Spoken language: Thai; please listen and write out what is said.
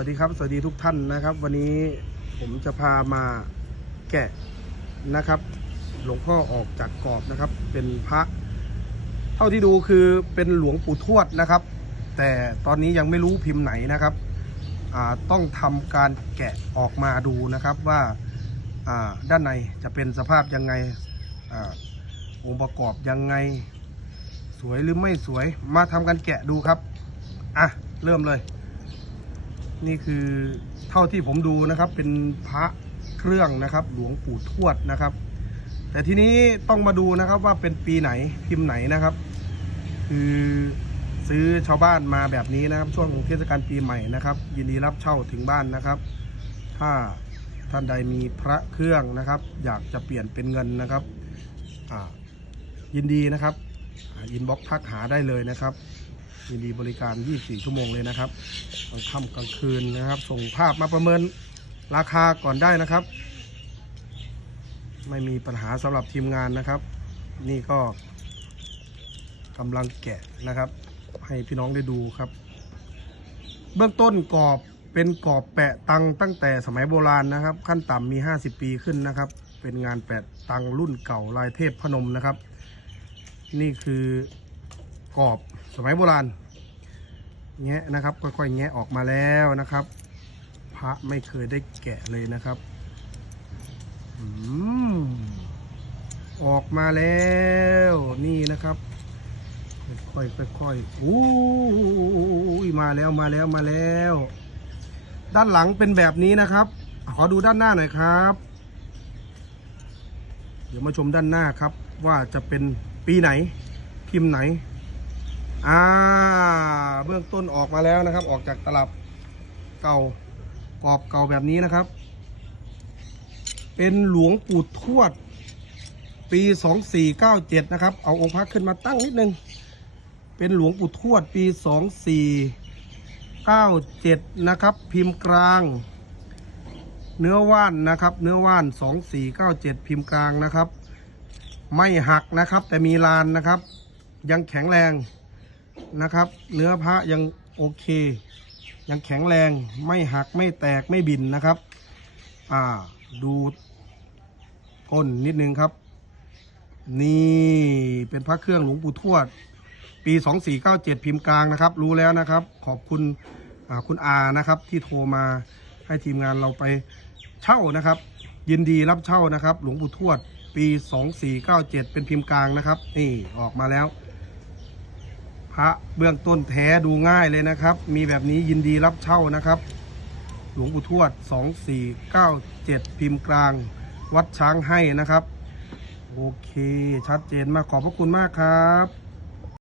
วัสดีครับสวัสดีทุกท่านนะครับ วันนี้ผมจะพามาแกะนะครับ หลวงพ่อออกจากกรอบนะครับ เป็นพระ เท่าที่ดูคือเป็นหลวงปู่ทวดนะครับ แต่ตอนนี้ยังไม่รู้พิมพ์ไหนนะครับต้องทำการแกะออกมาดูนะครับว่าด้านในจะเป็นสภาพยังไงอองค์ประกอบยังไง สวยหรือไม่สวยมาทำการแกะดูครับอะเริ่มเลย นี่คือเท่าที่ผมดูนะครับเป็นพระเครื่องนะครับ หลวงปู่ทวดนะครับ แต่ทีนี้ต้องมาดูนะครับว่าเป็นปีไหนพิมพ์ไหนนะครับ คือซื้อชาวบ้านมาแบบนี้นะครับ ช่วงเทศกาลปีใหม่นะครับ ยินดีรับเช่าถึงบ้านนะครับ ถ้าท่านใดมีพระเครื่องนะครับ อยากจะเปลี่ยนเป็นเงินนะครับยินดีนะครับอินบ็อกทักหาได้เลยนะครับ ยินดีบริการ 24 ชั่วโมงเลยนะครับกลางค่ำกลางคืนนะครับ ส่งภาพมาประเมินราคาก่อนได้นะครับ ไม่มีปัญหาสำหรับทีมงานนะครับ นี่ก็กำลังแกะนะครับ ให้พี่น้องได้ดูครับ เบื้องต้นกรอบเป็นกรอบแปะตังตั้งแต่สมัยโบราณนะครับ ขั้นต่ำมี 50 ปีขึ้นนะครับ เป็นงานแปะตังรุ่นเก่าลายเทพพนมนะครับ นี่คือ กรอบสมัยโบราณแงะนะครับ ค่อยๆแงะออกมาแล้วนะครับ พระไม่เคยได้แกะเลยนะครับอออกมาแล้วนี่นะครับ ค่อยๆค่อยๆอู้ยมาแล้วมาแล้วมาแล้ว ด้านหลังเป็นแบบนี้นะครับ ขอดูด้านหน้าหน่อยครับ เดี๋ยวมาชมด้านหน้าครับ ว่าจะเป็นปีไหนพิมพ์ไหน อ่า เบื้องต้นออกมาแล้วนะครับ ออกจากตลับเก่ากรอบเก่าแบบนี้นะครับ เป็นหลวงปู่ทวด ปี2497นะครับ เอาองค์พระขึ้นมาตั้งนิดนึง เป็นหลวงปู่ทวดปี2497นะครับ พิมพ์กลาง เนื้อว่านนะครับ เนื้อว่าน2497พิมพ์กลางนะครับ ไม่หักนะครับ แต่มีลานนะครับ ยังแข็งแรง นะครับ เนื้อพระยังโอเค ยังแข็งแรงไม่หักไม่แตกไม่บินนะครับ อ่าดูก้นนิดนึงครับ นี่เป็นพระเครื่องหลวงปู่ทวด ปี 2497 พิมพ์กลางนะครับ รู้แล้วนะครับ ขอบคุณคุณอานะครับ ที่โทรมาให้ทีมงานเราไปเช่านะครับ ยินดีรับเช่านะครับ หลวงปู่ทวดปี 2497 เป็นพิมพ์กลางนะครับ นี่ออกมาแล้ว ระเบื้องต้นแท้ดูง่ายเลยนะครับ มีแบบนี้ยินดีรับเช่านะครับ หลวงปู่ทวด 2497 พิมพ์กลาง วัดช้างให้นะครับ โอเค ชัดเจนมากขอบพระคุณมากครับ